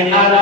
ala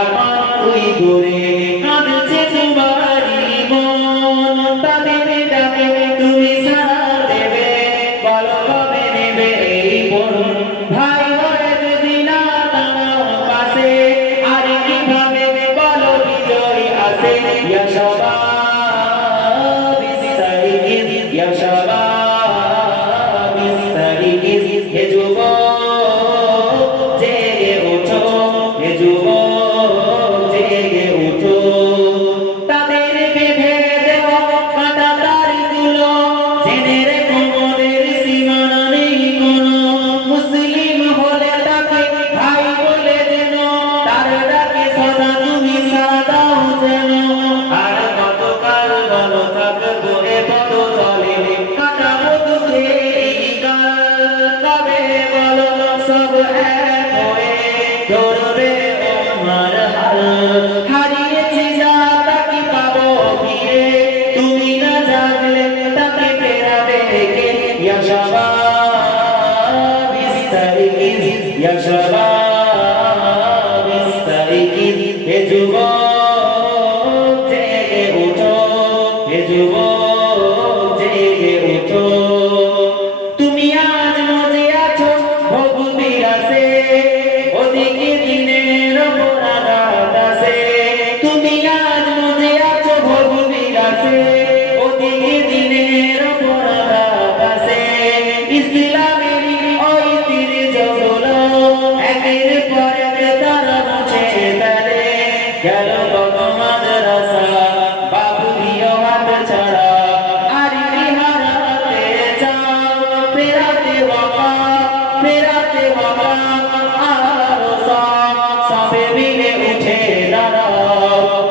يا شباب استيقظ يا جبال গেল কত মাদ্রাসা, বাবু দিও হাত ছাড়া। আর কি হারাতে যাও ফেরাতে বাবা ফেরাতে বাবা, আর সব সবে মিলে উঠে দাঁড়াও।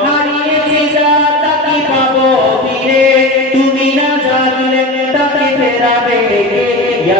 হারিয়েছি যা তাকে পাবো ফিরে? তুমি না জানলে, তাকে ফেরাবে কে? ইয়া